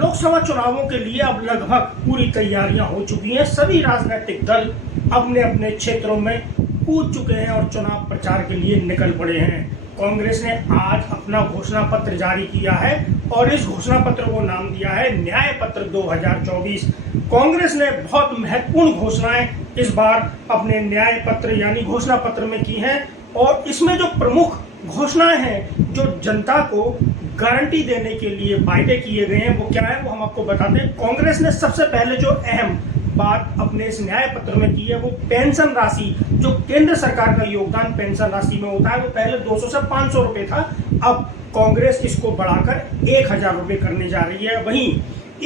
लोकसभा चुनावों के लिए अब लगभग पूरी तैयारियां हो चुकी हैं। सभी राजनीतिक दल अपने अपने क्षेत्रों में कूद चुके हैं और चुनाव प्रचार के लिए निकल पड़े हैं। कांग्रेस ने आज अपना घोषणा पत्र जारी किया है और इस घोषणा पत्र को नाम दिया है न्याय पत्र 2024। कांग्रेस ने बहुत महत्वपूर्ण घोषणाएं इस बार अपने न्याय पत्र यानी घोषणा पत्र में की हैं और इसमें जो प्रमुख घोषणाएं हैं, जो जनता को गारंटी देने के लिए वायदे किए गए हैं, वो क्या है वो हम आपको बताते हैं। कांग्रेस ने सबसे पहले जो अहम बात अपने इस न्याय पत्र में की है वो पेंशन राशि, जो केंद्र सरकार का योगदान पेंशन राशि में होता है, वो पहले 200 से 500 रुपए था। अब कांग्रेस इसको बढ़ाकर 1000 रुपए करने जा रही है। वहीं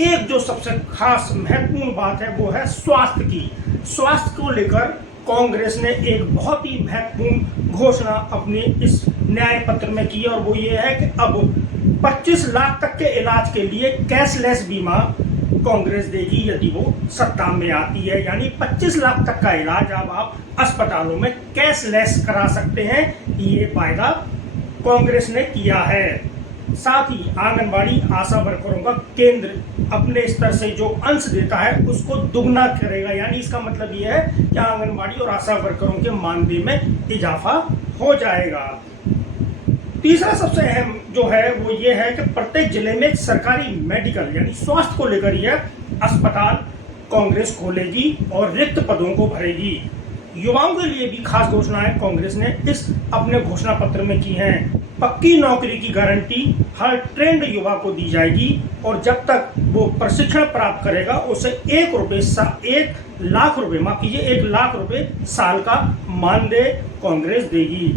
एक जो सबसे खास महत्वपूर्ण बात है वो है स्वास्थ्य की। स्वास्थ्य को लेकर कांग्रेस ने एक बहुत ही महत्वपूर्ण घोषणा अपने इस न्याय पत्र में की और वो ये है कि अब 25 लाख तक के इलाज के लिए कैशलेस बीमा कांग्रेस देगी यदि वो सत्ता में आती है। यानी 25 लाख तक का इलाज अब आप अस्पतालों में कैशलेस करा सकते हैं, ये वायदा कांग्रेस ने किया है। साथ ही आंगनबाड़ी आशा वर्करों का केंद्र अपने स्तर से जो अंश देता है उसको दुगना करेगा। यानी इसका मतलब ये है कि आंगनबाड़ी और आशा वर्करों के मानदेय में इजाफा हो जाएगा। तीसरा सबसे अहम जो है वो ये है कि प्रत्येक जिले में एक सरकारी मेडिकल यानी स्वास्थ्य को लेकर यह अस्पताल कांग्रेस खोलेगी और रिक्त पदों को भरेगी। युवाओं के लिए भी खास घोषणाएं कांग्रेस ने इस अपने घोषणा पत्र में की हैं। पक्की नौकरी की गारंटी हर ट्रेंड युवा को दी जाएगी और जब तक वो प्रशिक्षण प्राप्त करेगा उसे 1 लाख रुपए साल का मानदेय कांग्रेस देगी।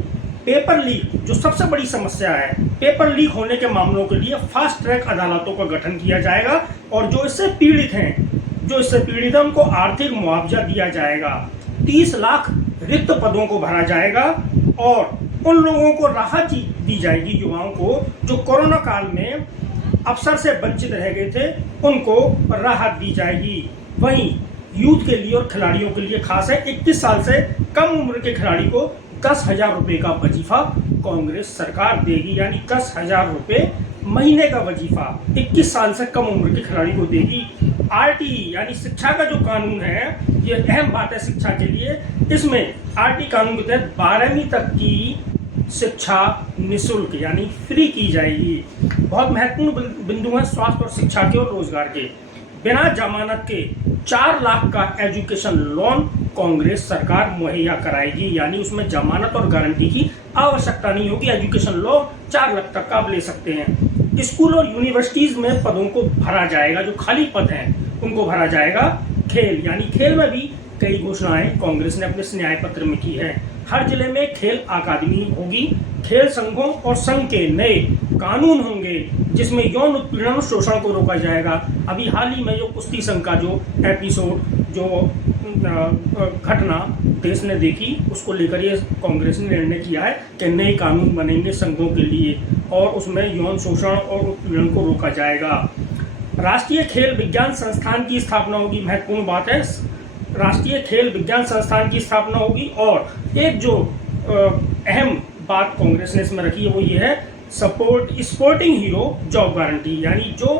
पेपर लीक जो सबसे बड़ी समस्या है, पेपर लीक होने के मामलों के लिए फास्ट ट्रैक अदालतों का गठन किया जाएगा और जो इससे पीड़ित हैं उनको आर्थिक मुआवजा दिया जाएगा। 30 लाख रिक्त पदों को भरा जाएगा और उन लोगों को राहत दी जाएगी, युवाओं को जो कोरोना काल में अवसर से वंचित रह गए थे उनको राहत दी जाएगी। वहीं यूथ के लिए और खिलाड़ियों के लिए खास है, 21 साल से कम उम्र के खिलाड़ी को 10,000 रुपए का वजीफा कांग्रेस सरकार देगी। यानी 10,000 रुपए महीने का वजीफा 21 साल से कम उम्र के खिलाड़ी को देगी। आरटीई यानी शिक्षा का जो कानून है, ये अहम बात है शिक्षा के लिए। इसमें आरटीई कानून के तहत 12वीं तक की शिक्षा निःशुल्क यानी फ्री की जाएगी। बहुत महत्वपूर्ण बिंदु है स्वास्थ्य और शिक्षा के और रोजगार के। बिना जमानत के 4 लाख का एजुकेशन लोन कांग्रेस सरकार मुहैया कराएगी। यानी उसमें जमानत और गारंटी की आवश्यकता नहीं होगी, एजुकेशन लोन 4 लाख तक का आप ले सकते हैं। स्कूल और यूनिवर्सिटीज में पदों को भरा जाएगा, जो खाली पद हैं उनको भरा जाएगा। खेल यानी खेल में भी कई घोषणाएं कांग्रेस ने अपने न्याय पत्र में की है। हर जिले में खेल अकादमी होगी। खेल संघों और संघ के नए कानून होंगे जिसमें यौन उत्पीड़न और शोषण को रोका जाएगा। अभी हाल ही में जो कुश्ती संघ का जो एपिसोड जो घटना देश ने देखी, उसको लेकर ये कांग्रेस ने निर्णय किया है कि नए कानून बनेंगे संघों के लिए और उसमें यौन शोषण और उत्पीड़न को रोका जाएगा। राष्ट्रीय खेल विज्ञान संस्थान की स्थापना होगी, महत्वपूर्ण बात है। राष्ट्रीय खेल विज्ञान संस्थान की स्थापना होगी और एक जो अहम बात कांग्रेस ने इसमें रखी है वो ये है स्पोर्टिंग हीरो जॉब गारंटी। यानी जो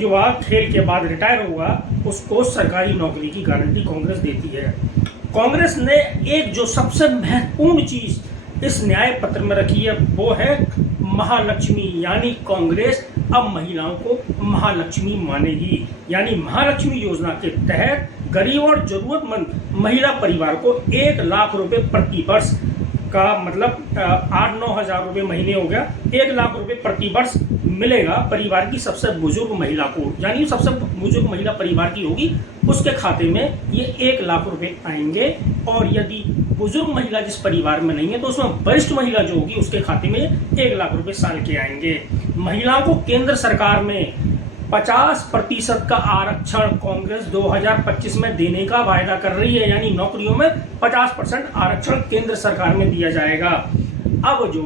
युवा खेल के बाद रिटायर होगा उसको सरकारी नौकरी की गारंटी कांग्रेस देती है। कांग्रेस ने एक जो सबसे महत्वपूर्ण चीज इस न्याय पत्र में रखी है वो है महालक्ष्मी। यानी कांग्रेस अब महिलाओं को महालक्ष्मी मानेगी। यानी महालक्ष्मी योजना के तहत गरीब और जरूरतमंद महिला परिवार को 1 लाख रुपए प्रति वर्ष का मतलब 8-9 हजार रुपए महीने हो गया, 1 लाख रुपए प्रति वर्ष मिलेगा परिवार की सबसे बुजुर्ग महिला को। यानी सबसे बुजुर्ग महिला परिवार की होगी उसके खाते में ये 1 लाख रुपए आएंगे। और यदि बुजुर्ग महिला जिस परिवार में नहीं है तो उसमें वरिष्ठ महिला जो होगी उसके खाते में 1 लाख रुपए साल के आएंगे। महिलाओं को केंद्र सरकार में 50% का आरक्षण कांग्रेस 2025 में देने का वायदा कर रही है। यानी नौकरियों में 50% आरक्षण केंद्र सरकार में दिया जाएगा। अब जो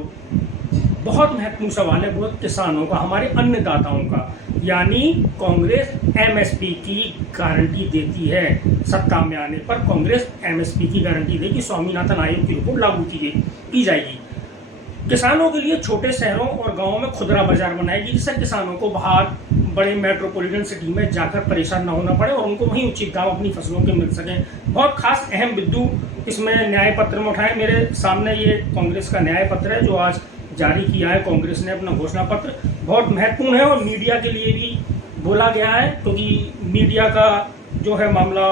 बहुत महत्वपूर्ण सवाल है वो किसानों का, हमारे अन्नदाताओं का। यानी कांग्रेस एमएसपी की गारंटी देती है। सत्ता में आने पर कांग्रेस एमएसपी की गारंटी देगी। स्वामीनाथन आयोग की रिपोर्ट लागू की जाएगी। किसानों के लिए छोटे शहरों और गांवों में खुदरा बाजार बनाएगी जिससे किसानों को बाहर बड़े मेट्रोपॉलिटन सिटी में जाकर परेशान ना होना पड़े और उनको वहीं उचित दाम अपनी फसलों के मिल सकें। बहुत खास अहम बिंदु इसमें न्याय पत्र में उठाए। मेरे सामने ये कांग्रेस का न्याय पत्र है जो आज जारी किया है कांग्रेस ने अपना घोषणा पत्र। बहुत महत्वपूर्ण है और मीडिया के लिए भी बोला गया है, क्योंकि मीडिया का जो है मामला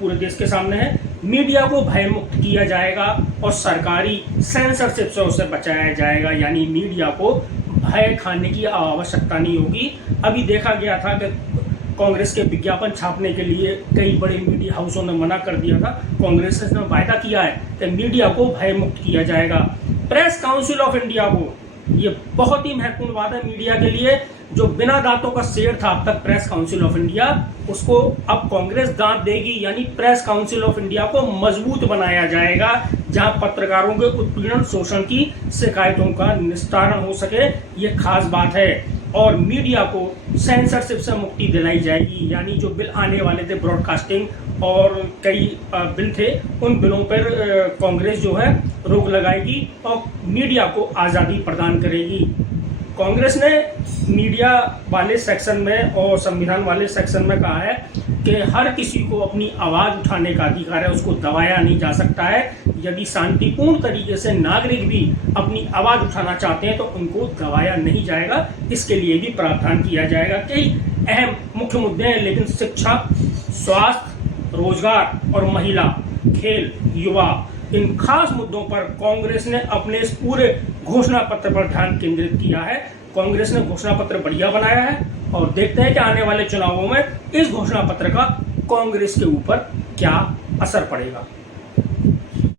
पूरे देश के सामने है। मीडिया को भयमुक्त किया जाएगा और सरकारी सेंसरशिप से उसे बचाया जाएगा, यानी मीडिया को भय खाने की आवश्यकता नहीं होगी। अभी देखा गया था कि कांग्रेस के विज्ञापन छापने के लिए कई बड़े मीडिया हाउसों ने मना कर दिया था। कांग्रेस ने वायदा किया है कि मीडिया को भयमुक्त किया जाएगा। प्रेस काउंसिल ऑफ इंडिया को, ये बहुत ही महत्वपूर्ण बात है मीडिया के लिए। जो बिना दांतों का शेर था अब तक प्रेस काउंसिल ऑफ इंडिया, उसको अब कांग्रेस दांत देगी, यानी प्रेस काउंसिल ऑफ इंडिया को मजबूत बनाया जाएगा, जहां पत्रकारों के उत्पीड़न शोषण की शिकायतों का निस्तारण हो सके। ये खास बात है। और मीडिया को सेंसरशिप से मुक्ति दिलाई जाएगी, यानी जो बिल आने वाले थे ब्रॉडकास्टिंग और कई बिल थे, उन बिलों पर कांग्रेस जो है रोक लगाएगी और मीडिया को आज़ादी प्रदान करेगी। कांग्रेस ने मीडिया वाले सेक्शन में और संविधान वाले सेक्शन में कहा है कि हर किसी को अपनी आवाज़ उठाने का अधिकार है, उसको दबाया नहीं जा सकता है। यदि शांतिपूर्ण तरीके से नागरिक भी अपनी आवाज़ उठाना चाहते हैं तो उनको दबाया नहीं जाएगा। इसके लिए भी प्रावधान किया जाएगा। कई अहम मुख्य मुद्दे हैं, लेकिन शिक्षा, स्वास्थ्य, रोजगार और महिला, खेल, युवा, इन खास मुद्दों पर कांग्रेस ने अपने इस पूरे घोषणा पत्र पर ध्यान केंद्रित किया है। कांग्रेस ने घोषणा पत्र बढ़िया बनाया है और देखते हैं कि आने वाले चुनावों में इस घोषणा पत्र का कांग्रेस के ऊपर क्या असर पड़ेगा।